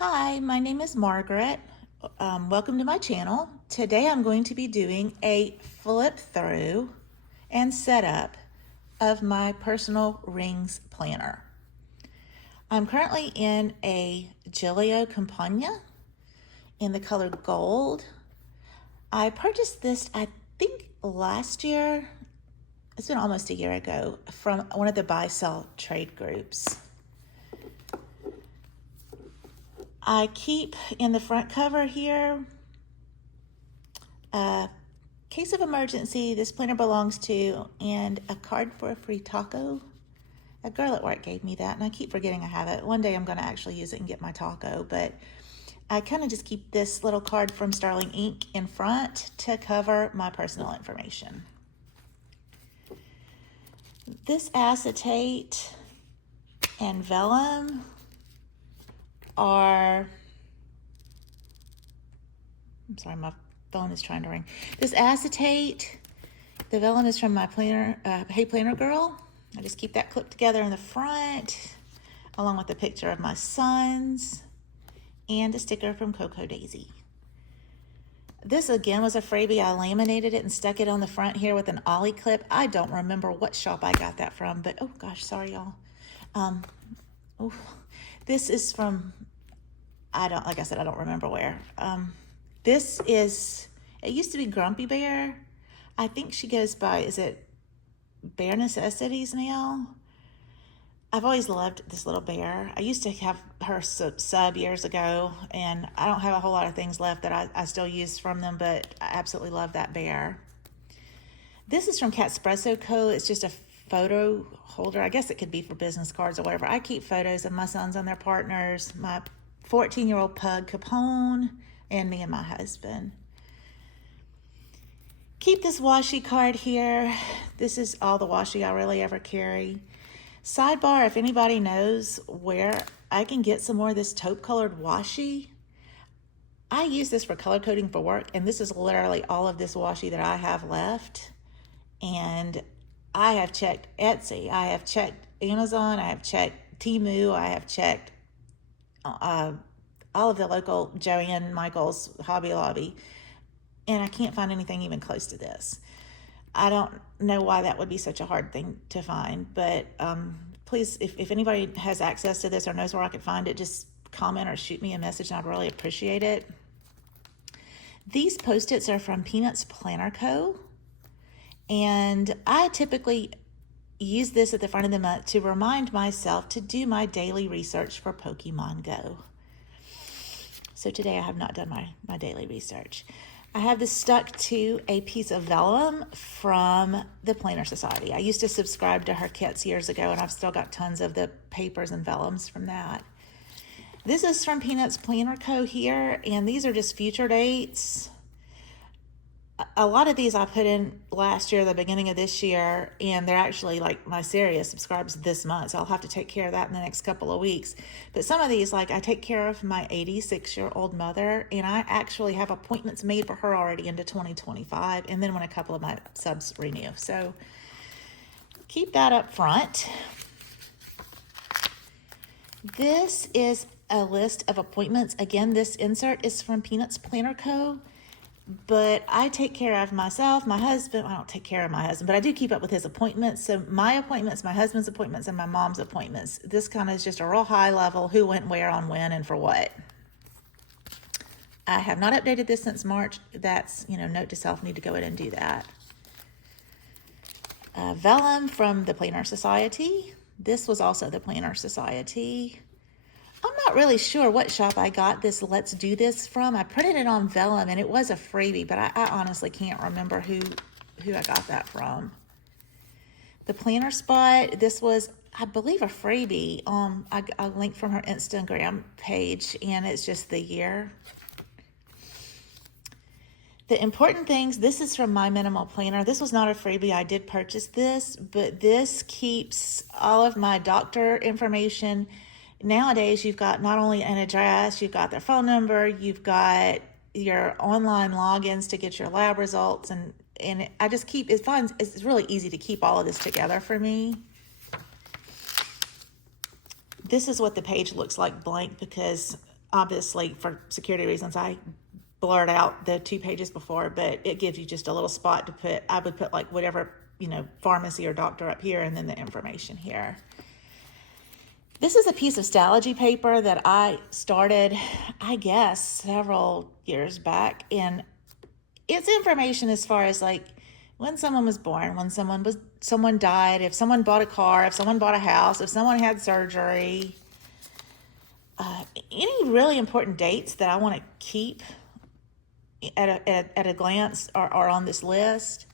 Hi, my name is Margaret. Welcome to my channel. Today I'm going to be doing a flip through and setup of my personal rings planner. I'm currently in a Gillio Compagna in the color gold. I purchased this, I think last year, it's been almost a year ago, from one of the buy-sell trade groups. I keep in the front cover here a case of emergency this planner belongs to and a card for a free taco. A girl at work gave me that and I keep forgetting I have it. One day I'm going to actually use it and get my taco, but I kind of just keep this little card from Sterling Ink in front to cover my personal information. This acetate and vellum are, I'm sorry, my phone is trying to ring. This acetate, the vellum is from my planner, Hey Planner Girl. I just keep that clipped together in the front, along with a picture of my sons and a sticker from Cocoa Daisy. This again was a freebie. I laminated it and stuck it on the front here with an ollie clip. I don't remember what shop I got that from, but oh gosh, sorry y'all. This is from, like I said, I don't remember where. This is, it used to be Grumpy Bear. I think she goes by, is it Bear Necessities now? I've always loved this little bear. I used to have her sub years ago, and I don't have a whole lot of things left that I still use from them, but I absolutely love that bear. This is from Catspresso Co. It's just a photo holder. I guess it could be for business cards or whatever. I keep photos of my sons and their partners, my 14-year-old pug Capone, and me and my husband. Keep this washi card here. This is all the washi I really ever carry. Sidebar, if anybody knows where I can get some more of this taupe colored washi, I use this for color coding for work, and this is literally all of this washi that I have left. And I have checked Etsy, I have checked Amazon, I have checked Temu, I have checked all of the local Joanne Michaels, Hobby Lobby, and I can't find anything even close to this. I don't know why that would be such a hard thing to find, but please, if anybody has access to this or knows where I could find it, just comment or shoot me a message and I'd really appreciate it. These Post-its are from Peanuts Planner Co. And I typically use this at the front of the month to remind myself to do my daily research for Pokemon Go. So today I have not done my daily research. I have this stuck to a piece of vellum from the Planner Society. I used to subscribe to her kits years ago, and I've still got tons of the papers and vellums from that. This is from Peanuts Planner Co. here, and these are just future dates. A lot of these I put in last year, the beginning of this year, and they're actually like my Sirius subscribes this month, so I'll have to take care of that in the next couple of weeks. But some of these, like I take care of my 86-year-old mother, and I actually have appointments made for her already into 2025, and then when a couple of my subs renew. So keep that up front. This is a list of appointments. Again, this insert is from Peanuts Planner Co. But I take care of myself, my husband. I don't take care of my husband, but I do keep up with his appointments. So my appointments, my husband's appointments, and my mom's appointments. This kind of is just a real high level, who went where on when and for what. I have not updated this since March. That's, note to self, need to go in and do that. Vellum from the Planner Society. This was also the Planner Society. I'm not really sure what shop I got this Let's Do This from. I printed it on vellum and it was a freebie, but I honestly can't remember who I got that from. The Planner Spot, this was, I believe, a freebie. I linked from her Instagram page, and it's just the year. The Important Things, this is from My Minimal Planner. This was not a freebie. I did purchase this, but this keeps all of my doctor information. Nowadays, you've got not only an address, you've got their phone number, you've got your online logins to get your lab results, and I just keep, it's really easy to keep all of this together for me. This is what the page looks like blank because Obviously, for security reasons, I blurred out the 2 pages before, but it gives you just a little spot to put. I would put like whatever, pharmacy or doctor up here, and then the information here. This is a piece of Stalogy paper that I started, I guess, several years back, and it's information as far as like when someone was born, when someone died, if someone bought a car, if someone bought a house, if someone had surgery, any really important dates that I want to keep at a glance are on this list.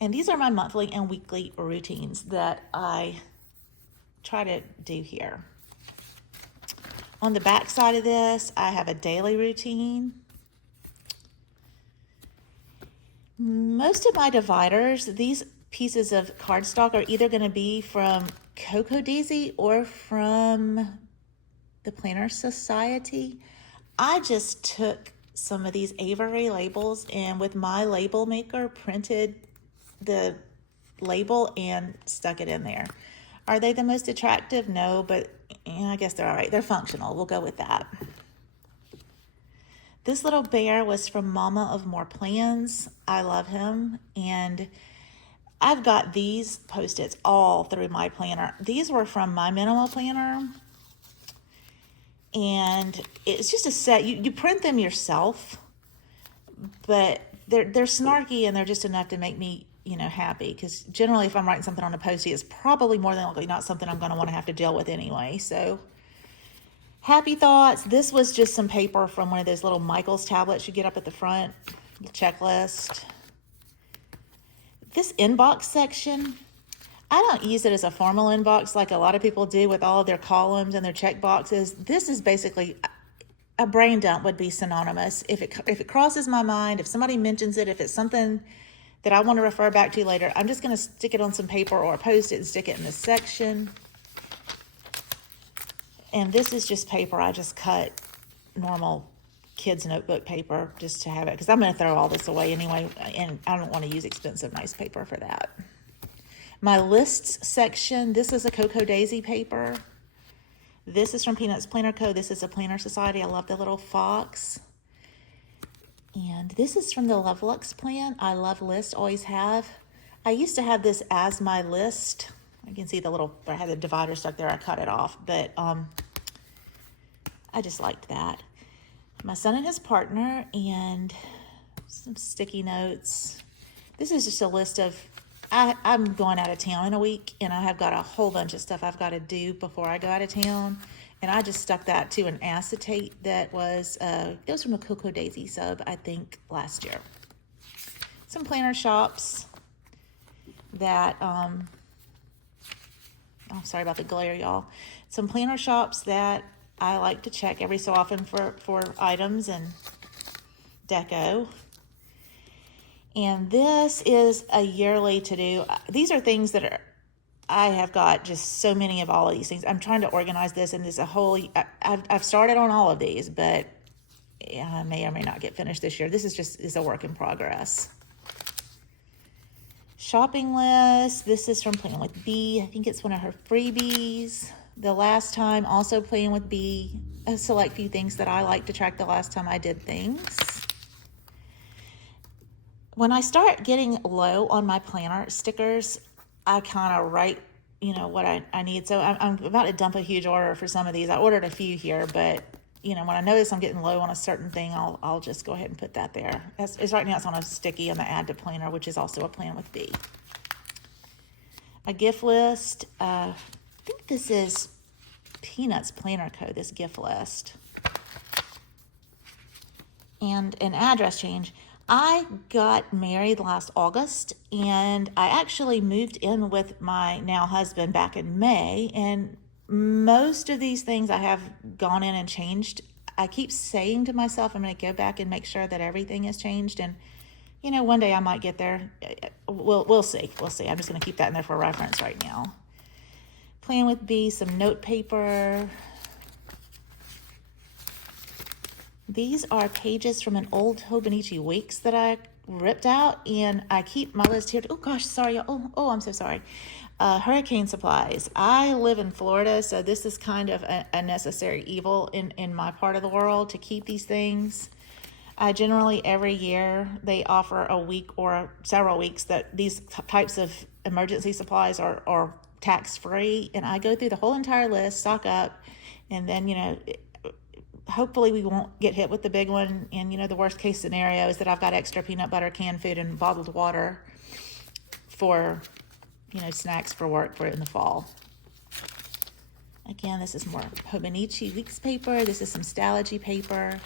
And these are my monthly and weekly routines that I try to do here. On the back side of this, I have a daily routine. Most of my dividers, these pieces of cardstock, are either going to be from Cocoa Daisy or from the Planner Society. I just took some of these Avery labels and with my label maker printed the label and stuck it in there. Are they the most attractive? No, but I guess they're all right. They're functional. We'll go with that. This little bear was from Mama of More Plans. I love him. And I've got these Post-its all through my planner. These were from my minimal planner. And it's just a set. You print them yourself, but they're snarky and they're just enough to make me happy, because generally if I'm writing something on a Post-it, it's probably more than likely not something I'm going to want to have to deal with anyway. So happy thoughts. This was just some paper from one of those little Michael's tablets you get up at the front, the checklist. This inbox section, I don't use it as a formal inbox like a lot of people do with all of their columns and their check boxes. This is basically a brain dump would be synonymous. If it crosses my mind, if somebody mentions it, if it's something that I want to refer back to later, I'm just going to stick it on some paper or post it and stick it in this section. And this is just paper. I just cut normal kids' notebook paper just to have it, because I'm going to throw all this away anyway, and I don't want to use expensive, nice paper for that. My lists section, this is a Cocoa Daisy paper. This is from Peanuts Planner Co. This is a Planner Society. I love the little fox. And this is from the Lovelux plan. I love lists, always have. I used to have this as my list. I can see I had the divider stuck there. I cut it off, but I just liked that. My son and his partner, and some sticky notes. This is just a list of, I'm going out of town in a week, and I have got a whole bunch of stuff I've got to do before I go out of town. And I just stuck that to an acetate that was, it was from a Cocoa Daisy sub, I think, last year. Some planner shops that, oh, sorry about the glare, y'all. Some planner shops that I like to check every so often for items and deco. And this is a yearly to-do. These are things that I have got just so many of all of these things. I'm trying to organize this, and there's a whole, I've started on all of these, but I may or may not get finished this year. This is a work in progress. Shopping list. This is from Playing with Bee. I think it's one of her freebies. The last time, also Playing with Bee. A select few things that I like to track the last time I did things. When I start getting low on my planner stickers, I kind of write, what I need. So I'm about to dump a huge order for some of these. I ordered a few here, but, when I notice I'm getting low on a certain thing, I'll just go ahead and put that there. It's right now it's on a sticky on the Add to Planner, which is also a Plan with B. A gift list. I think this is Peanuts Planner Co., this gift list. And an address change. I got married last August, and I actually moved in with my now husband back in May, and most of these things I have gone in and changed. I keep saying to myself I'm going to go back and make sure that everything is changed, and one day I might get there. We'll see. I'm just going to keep that in there for reference right now. Plan with B, some note paper. These are pages from an old Hobonichi Weeks that I ripped out, and I keep my list here. Oh gosh, sorry. Oh, I'm so sorry. Hurricane supplies. I live in Florida, so this is kind of a necessary evil in my part of the world to keep these things. Generally, every year they offer a week or several weeks that these types of emergency supplies are tax-free, and I go through the whole entire list, stock up, and then, hopefully we won't get hit with the big one. And, the worst case scenario is that I've got extra peanut butter, canned food, and bottled water for, snacks for work for in the fall. Again, this is more Hobonichi Weeks paper. This is some Stalogy paper.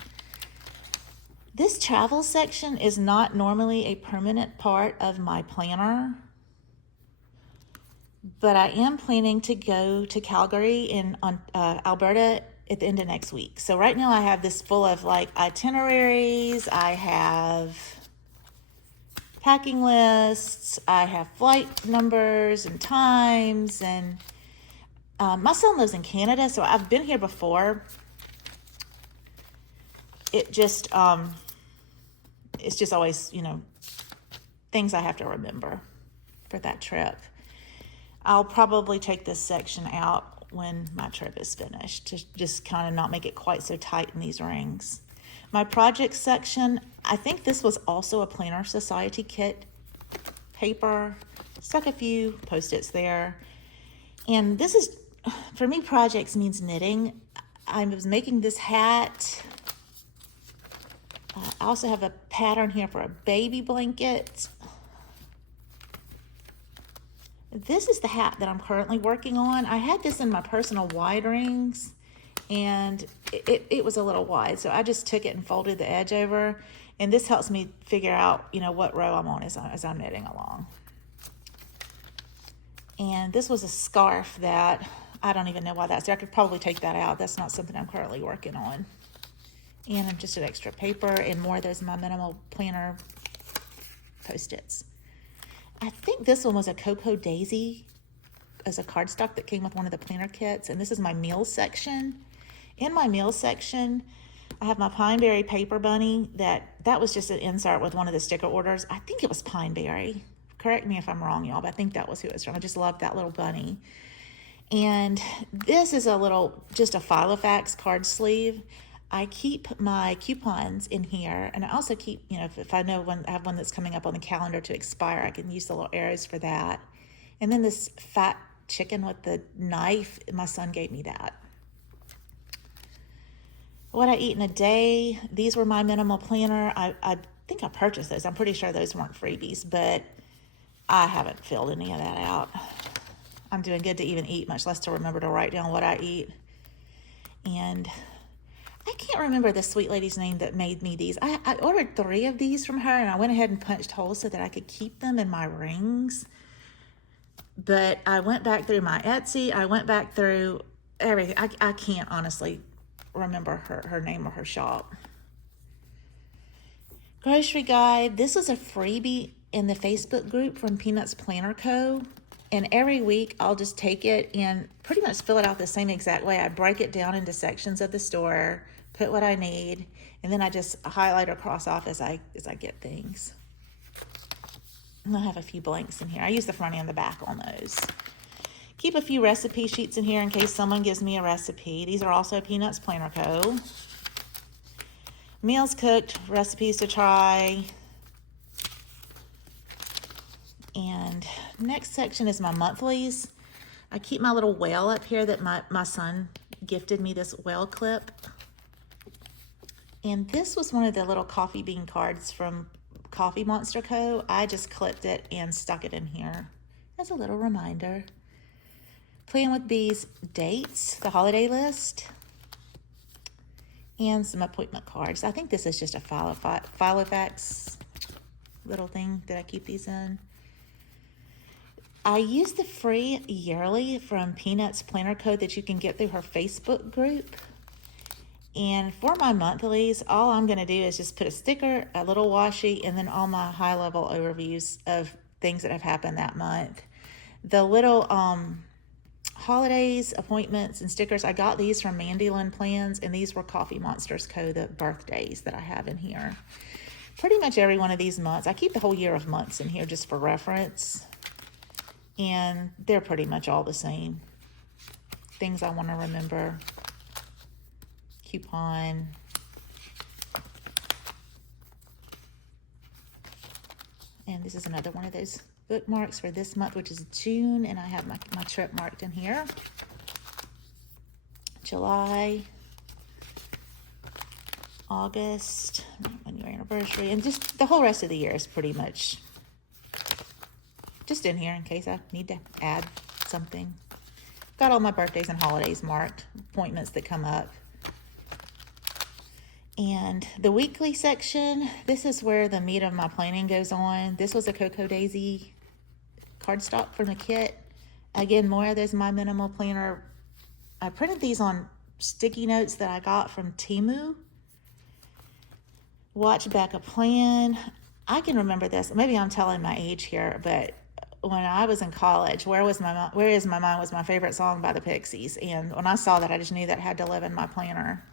This travel section is not normally a permanent part of my planner, but I am planning to go to Calgary in Alberta at the end of next week. So right now I have this full of like itineraries, I have packing lists, I have flight numbers and times, and my son lives in Canada, so I've been here before. It just, it's just always, things I have to remember for that trip. I'll probably take this section out when my trip is finished to just kind of not make it quite so tight in these rings. My project section, I think this was also a Planner Society kit paper. Stuck a few Post-its there. And this is, for me, projects means knitting. I was making this hat. I also have a pattern here for a baby blanket. This is the hat that I'm currently working on. I had this in my personal wide rings, and it was a little wide, so I just took it and folded the edge over, and this helps me figure out, what row I'm on as I'm knitting along. And this was a scarf that I don't even know why that's there. I could probably take that out. That's not something I'm currently working on. And just an extra paper and more of those my minimal planner Post-its. I think this one was a Cocoa Daisy as a cardstock that came with one of the planner kits. And this is my meal section. In my meal section, I have my Pineberry paper bunny. That was just an insert with one of the sticker orders. I think it was Pineberry. Correct me if I'm wrong, y'all, but I think that was who it was from. I just love that little bunny. And this is just a Filofax card sleeve. I keep my coupons in here, and I also keep, if I know when I have one that's coming up on the calendar to expire, I can use the little arrows for that. And then this fat chicken with the knife, my son gave me that. What I eat in a day, these were my minimal planner. I think I purchased those. I'm pretty sure those weren't freebies, but I haven't filled any of that out. I'm doing good to even eat, much less to remember to write down what I eat. And I can't remember the sweet lady's name that made me these. I ordered 3 of these from her, and I went ahead and punched holes so that I could keep them in my rings. But I went back through my Etsy. I went back through everything. I can't honestly remember her name or her shop. Grocery guide. This was a freebie in the Facebook group from Peanuts Planner Co. And every week I'll just take it and pretty much fill it out the same exact way. I break it down into sections of the store, put what I need, and then I just highlight or cross off as I get things. And I'll have a few blanks in here. I use the front and the back on those. Keep a few recipe sheets in here in case someone gives me a recipe. These are also Peanuts Planner Co. Meals cooked, recipes to try. And next section is my monthlies. I keep my little whale up here that my son gifted me, this whale clip. And this was one of the little coffee bean cards from Coffee Monster Co. I just clipped it and stuck it in here as a little reminder. Plan with Bees dates, the holiday list, and some appointment cards. I think this is just a Filofax little thing that I keep these in. I use the free yearly from Peanuts Planner Co. that you can get through her Facebook group. And for my monthlies, all I'm going to do is just put a sticker, a little washi, and then all my high-level overviews of things that have happened that month. The little holidays, appointments, and stickers, I got these from Mandolin Plans, and these were Coffee Monsters Co., the birthdays that I have in here. Pretty much every one of these months. I keep the whole year of months in here just for reference. and they're pretty much all the same. Things I want to remember. Coupon. And this is another one of those bookmarks for this month, which is June, and I have my trip marked in here. July, August, on your anniversary, and just the whole rest of the year is pretty much just in here in case I need to add something. Got all my birthdays and holidays marked, appointments that come up. And the weekly section, this is where the meat of my planning goes on. This was a Cocoa Daisy cardstock from the kit. Again, more of those My Minimal Planner. I printed these on sticky notes that I got from Temu. Watch back a plan. I can remember this. Maybe I'm telling my age here, but when I was in college, Where Is My Mind was my favorite song by the Pixies. And when I saw that, I just knew that had to live in my planner.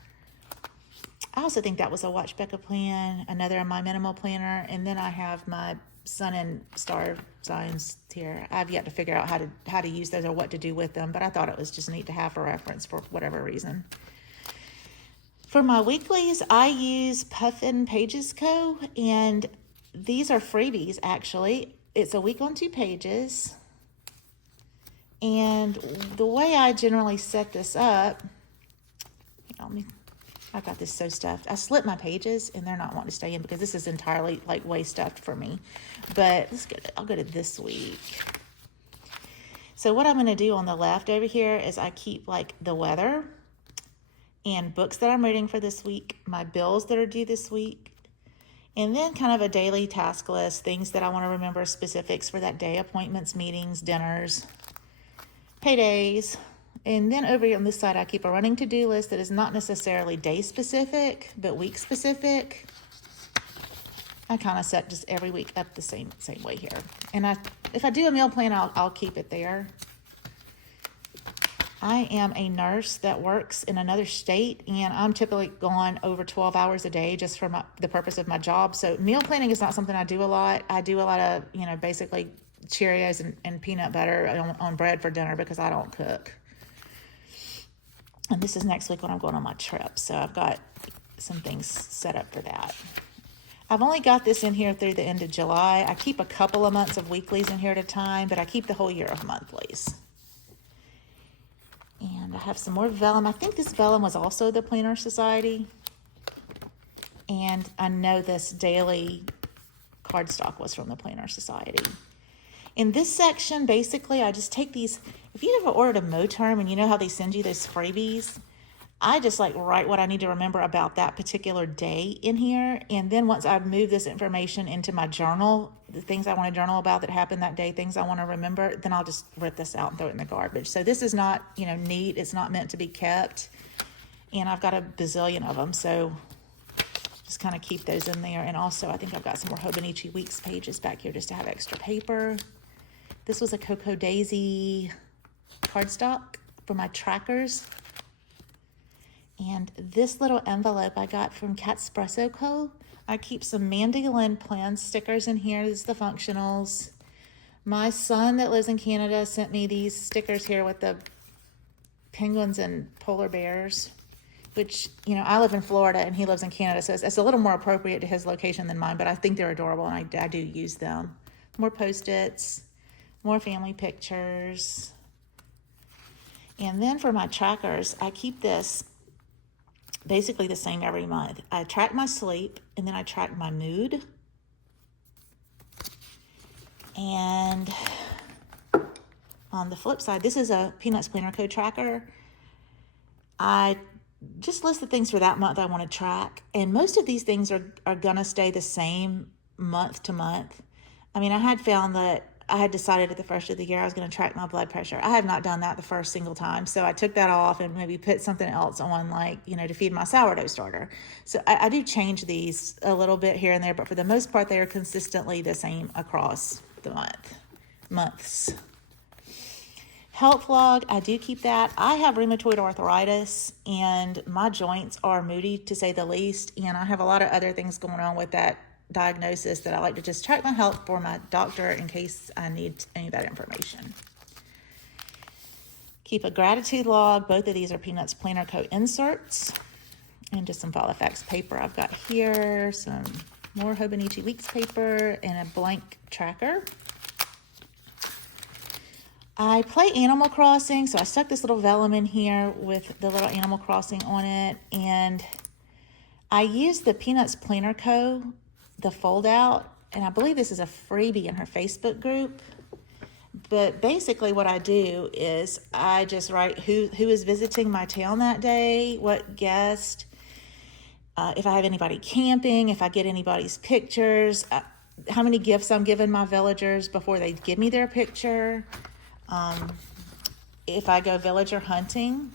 I also think that was a Watch Becca plan, another My Minimal Planner, and then I have my sun and star signs here. I've yet to figure out how to use those or what to do with them, but I thought it was just neat to have for reference for whatever reason. For my weeklies, I use Puffin Pages Co., and these are freebies, actually. It's a week on 2 pages, and the way I generally set this up, I've got this so stuffed. I slit my pages and they're not wanting to stay in because this is entirely like way stuffed for me. But I'll go to this week. So what I'm going to do on the left over here is I keep like the weather and books that I'm reading for this week, my bills that are due this week, and then kind of a daily task list, things that I want to remember, specifics for that day, appointments, meetings, dinners, paydays. And then over here on this side, I keep a running to-do list that is not necessarily day-specific, but week-specific. I kind of set just every week up the same way here. And if I do a meal plan, I'll keep it there. I am a nurse that works in another state, and I'm typically gone over 12 hours a day just for the purpose of my job. So meal planning is not something I do a lot. I do a lot of, basically Cheerios and peanut butter on bread for dinner because I don't cook. And this is next week when I'm going on my trip. So I've got some things set up for that. I've only got this in here through the end of July. I keep a couple of months of weeklies in here at a time, but I keep the whole year of monthlies. And I have some more vellum. I think this vellum was also the Planner Society. And I know this daily cardstock was from the Planner Society. In this section, basically, I just take these. If you ever ordered a Moterm and you know how they send you those freebies, I just write what I need to remember about that particular day in here. And then once I've moved this information into my journal, the things I want to journal about that happened that day, things I want to remember, then I'll just rip this out and throw it in the garbage. So this is not, neat. It's not meant to be kept. And I've got a bazillion of them. So just kind of keep those in there. And also, I think I've got some more Hobonichi Weeks pages back here just to have extra paper. This was a Cocoa Daisy cardstock for my trackers. And this little envelope I got from Catspresso Co. I keep some Mandy Lynn plan stickers in here. This is the functionals. My son that lives in Canada sent me these stickers here with the penguins and polar bears, which, I live in Florida and he lives in Canada, so it's a little more appropriate to his location than mine, but I think they're adorable and I do use them. More Post-its. More family pictures. And then for my trackers, I keep this basically the same every month. I track my sleep, and then I track my mood. And on the flip side, this is a Peanuts Planner Co. tracker. I just list the things for that month I want to track. And most of these things are going to stay the same month to month. I mean, I had found that I had decided at the first of the year I was going to track my blood pressure. I have not done that the first single time. So I took that off and maybe put something else on, to feed my sourdough starter. So I do change these a little bit here and there, but for the most part, they are consistently the same across the months. Health log, I do keep that. I have rheumatoid arthritis and my joints are moody to say the least. And I have a lot of other things going on with that diagnosis that I like to just track my health for my doctor in case I need any of that information. Keep a gratitude log. Both of these are Peanuts Planner Co. inserts. And just some file effects paper I've got here. Some more Hobonichi Weeks paper and a blank tracker. I play Animal Crossing, so I stuck this little vellum in here with the little Animal Crossing on it. And I use the Peanuts Planner Co., the fold out, and I believe this is a freebie in her Facebook group. But basically what I do is I just write who is visiting my town that day, what guest, if I have anybody camping, if I get anybody's pictures, how many gifts I'm giving my villagers before they give me their picture, if I go villager hunting,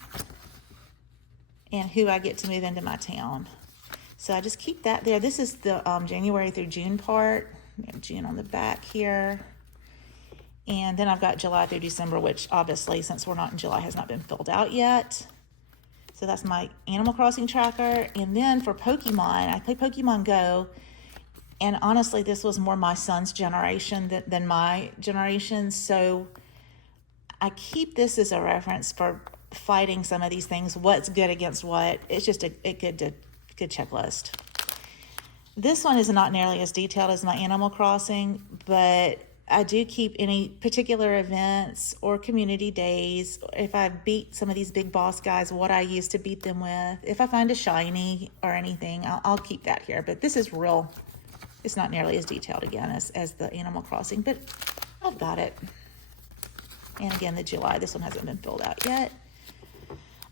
and who I get to move into my town. So I just keep that there. This is the January through June part. We have June on the back here. And then I've got July through December, which obviously, since we're not in July, has not been filled out yet. So that's my Animal Crossing tracker. And then for Pokemon, I play Pokemon Go. And honestly, this was more my son's generation than my generation. So I keep this as a reference for fighting some of these things. What's good against what. It's just a good checklist. This one is not nearly as detailed as my Animal Crossing, but I do keep any particular events or community days. If I beat some of these big boss guys, what I used to beat them with. If I find a shiny or anything, I'll keep that here. But this is real. It's not nearly as detailed again as the Animal Crossing, but I've got it. And again, the July, this one hasn't been filled out yet.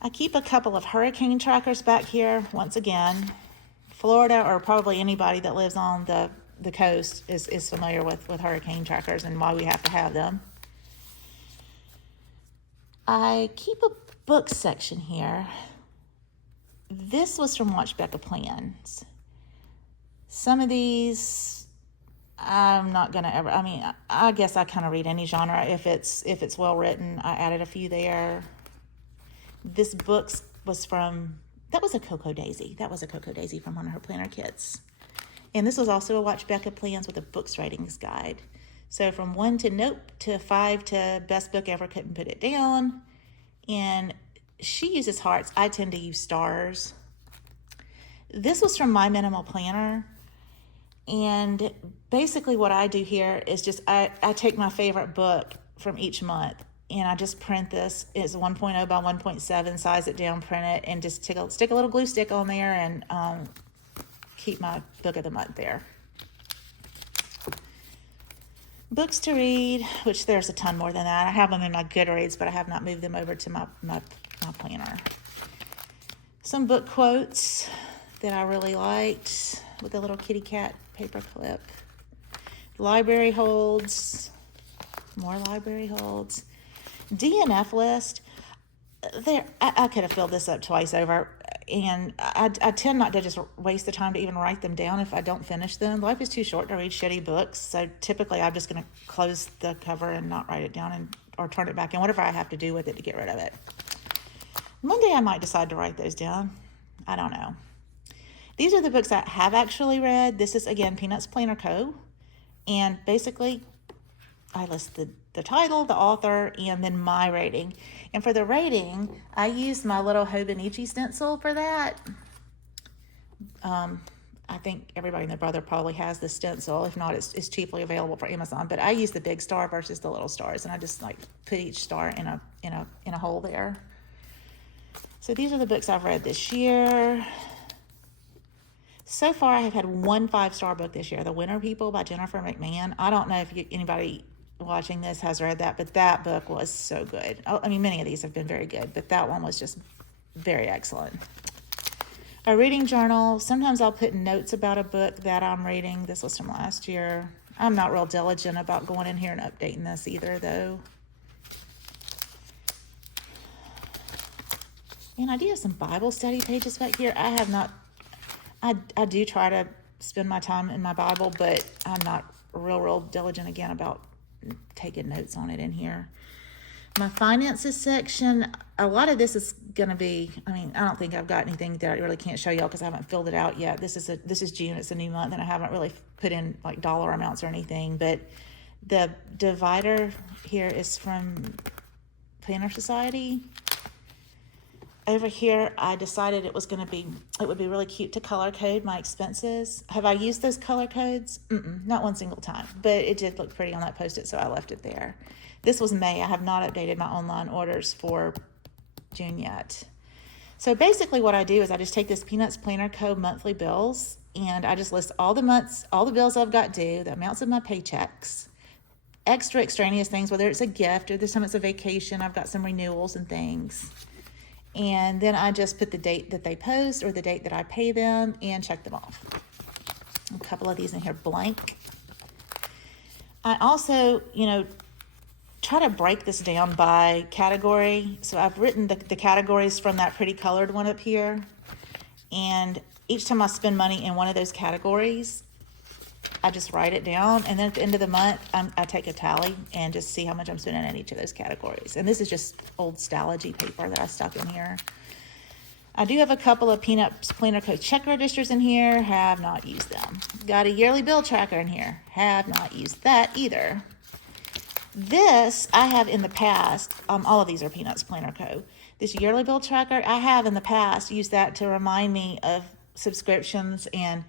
I keep a couple of hurricane trackers back here. Once again, Florida, or probably anybody that lives on the coast is familiar with hurricane trackers and why we have to have them. I keep a book section here. This was from Watch Becca Plans. Some of these I'm not gonna ever, I guess I kind of read any genre if it's well written. I added a few there. This book was that was a Cocoa Daisy. That was a Cocoa Daisy from one of her planner kits. And this was also a Watch Becca Plans with a books ratings guide. So from 1 to nope to 5 to best book ever, couldn't put it down. And she uses hearts. I tend to use stars. This was from My Minimal Planner. And basically what I do here is just, I take my favorite book from each month and I just print this. It's 1.0 by 1.7, size it down, print it, and just stick a little glue stick on there and keep my book of the month there. Books to read, which there's a ton more than that. I have them in my Goodreads, but I have not moved them over to my planner. Some book quotes that I really liked with a little kitty cat paper clip. Library holds, more library holds. DNF list. There, I could have filled this up twice over, and I tend not to just waste the time to even write them down if I don't finish them. Life is too short to read shitty books, so typically I'm just going to close the cover and not write it down or turn it back in, whatever I have to do with it to get rid of it. One day I might decide to write those down. I don't know. These are the books I have actually read. This is, again, Peanuts Planner Co. And basically, I list the title, the author, and then my rating. And for the rating, I used my little Hobonichi stencil for that. I think everybody and their brother probably has the stencil. If not, it's cheaply available for Amazon. But I use the big star versus the little stars, and I just put each star in a hole there. So these are the books I've read this year. So far, I have had one 5-star book this year, The Winter People by Jennifer McMahon. I don't know if anybody watching this has read that, but that book was so good. I mean, many of these have been very good, but that one was just very excellent. A reading journal. Sometimes I'll put notes about a book that I'm reading. This was from last year. I'm not real diligent about going in here and updating this either, though. And I do have some Bible study pages back here. I have not... I do try to spend my time in my Bible, but I'm not real diligent again about taking notes on it in here. My finances section, a lot of this is going to be, I mean, I don't think I've got anything that I really can't show y'all because I haven't filled it out yet. This is June, it's a new month, and I haven't really put in like dollar amounts or anything, but the divider here is from Planner Society. Over here, I decided it would be really cute to color code my expenses. Have I used those color codes? Not one single time, but it did look pretty on that Post-it, so I left it there. This was May. I have not updated my online orders for June yet. So basically what I do is I just take this Peanuts Planner Co. monthly bills, and I just list all the months, all the bills I've got due, the amounts of my paychecks, extra extraneous things, whether it's a gift or this time it's a vacation, I've got some renewals and things. And then I just put the date that they post or the date that I pay them and check them off. A couple of these in here blank. I also, try to break this down by category. So I've written the categories from that pretty colored one up here. And each time I spend money in one of those categories, I just write it down, and then at the end of the month, I take a tally and just see how much I'm spending in each of those categories. And this is just old Stalogy paper that I stuck in here. I do have a couple of Peanuts Planner Co. check registers in here, have not used them. Got a yearly bill tracker in here, have not used that either. This I have in the past, all of these are Peanuts Planner Co. This yearly bill tracker, I have in the past used that to remind me of subscriptions. And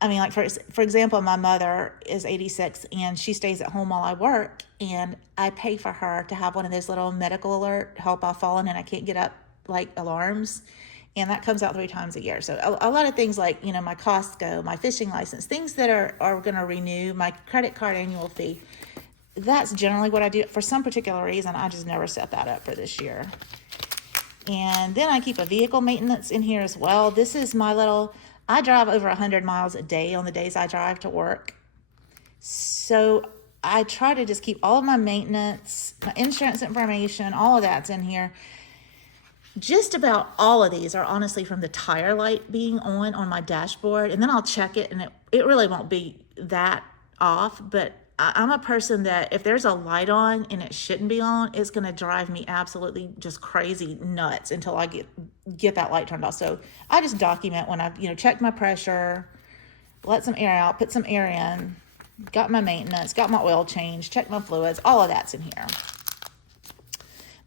I mean, like for example, my mother is 86 and she stays at home while I work, and I pay for her to have one of those little medical alert, help I've fallen and I can't get up, like alarms. And that comes out 3 times a year. So a lot of things like, my Costco, my fishing license, things that are going to renew, my credit card annual fee. That's generally what I do. For some particular reason, I just never set that up for this year. And then I keep a vehicle maintenance in here as well. This is my I drive over 100 miles a day on the days I drive to work. So I try to just keep all of my maintenance, my insurance information, all of that's in here. Just about all of these are honestly from the tire light being on my dashboard. And then I'll check it, and it really won't be that off. But I'm a person that if there's a light on and it shouldn't be on, it's going to drive me absolutely just crazy nuts until I get that light turned off. So I just document when I've, checked my pressure, let some air out, put some air in, got my maintenance, got my oil change, checked my fluids, all of that's in here.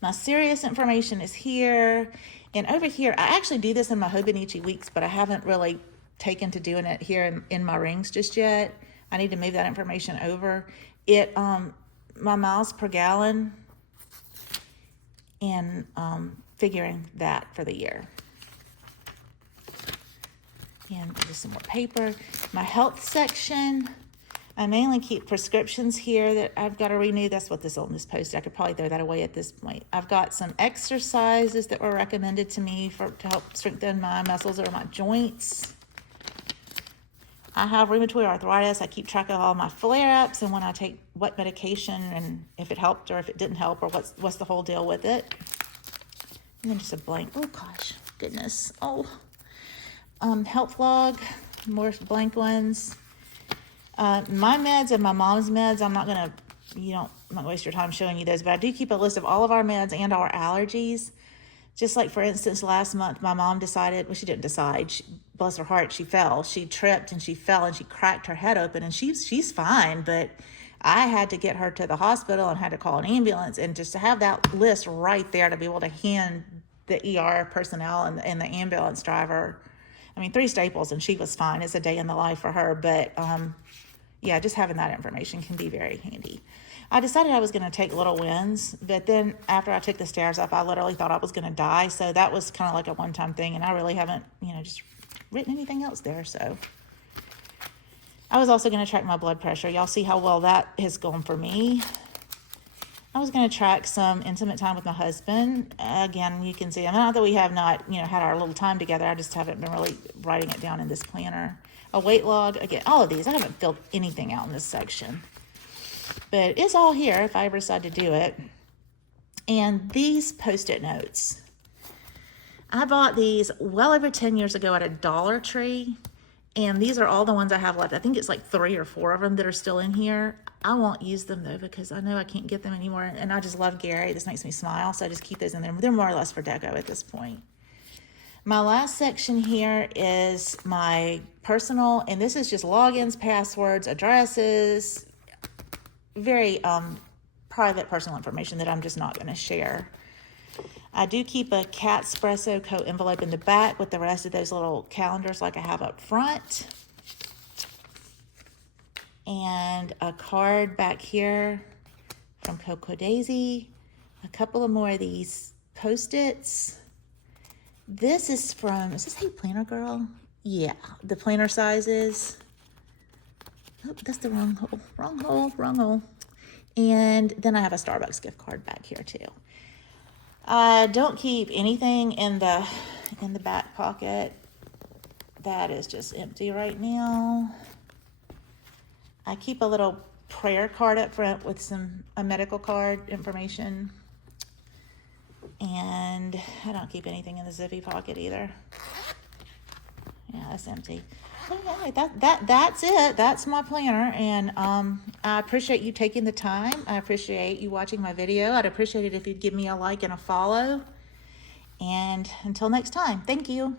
My serious information is here. And over here, I actually do this in my Hobonichi weeks, but I haven't really taken to doing it here in my rings just yet. I need to move that information over. My miles per gallon and figuring that for the year. And just some more paper. My health section, I mainly keep prescriptions here that I've got to renew. That's what this on this post. I could probably throw that away at this point. I've got some exercises that were recommended to me to help strengthen my muscles or my joints. I have rheumatoid arthritis. I keep track of all my flare-ups and when I take what medication and if it helped or if it didn't help or what's the whole deal with it. And then just a blank. Oh gosh, goodness. Health log, more blank ones. My meds and my mom's meds, I'm not gonna waste your time showing you those, but I do keep a list of all of our meds and our allergies. Just like, for instance, last month, my mom decided, well, she didn't decide, bless her heart, she fell. She tripped and she fell and she cracked her head open, and she's fine, but I had to get her to the hospital and had to call an ambulance, and just to have that list right there to be able to hand the ER personnel and the ambulance driver, 3 staples and she was fine. It's a day in the life for her, but yeah, just having that information can be very handy. I decided I was going to take little wins, but then after I took the stairs up, I literally thought I was going to die. So that was kind of like a one-time thing, and I really haven't, just written anything else there. So I was also going to track my blood pressure. Y'all see how well that has gone for me. I was going to track some intimate time with my husband. Again, you can see, not that we have not, had our little time together. I just haven't been really writing it down in this planner. A weight log. Again, all of these. I haven't filled anything out in this section. But it's all here if I ever decide to do it. And these Post-it notes, I bought these well over 10 years ago at a Dollar Tree. And these are all the ones I have left. I think it's like 3 or 4 of them that are still in here. I won't use them though because I know I can't get them anymore. And I just love Gary. This makes me smile. So I just keep those in there. They're more or less for deco at this point. My last section here is my personal, and this is just logins, passwords, addresses, very private personal information that I'm just not going to share. I do keep a Cat Espresso coat envelope in the back with the rest of those little calendars like I have up front. And a card back here from Coco Daisy. A couple of more of these Post-its. This is from, is this Hey Planner Girl? Yeah, the planner sizes. Oh, that's the wrong hole, wrong hole, wrong hole. And then I have a Starbucks gift card back here too. I don't keep anything in the back pocket. That is just empty right now. I keep a little prayer card up front with a medical card information. And I don't keep anything in the zippy pocket either. Yeah, that's empty. Okay, that's it. That's my planner, and I appreciate you taking the time. I appreciate you watching my video. I'd appreciate it if you'd give me a like and a follow. And until next time, thank you.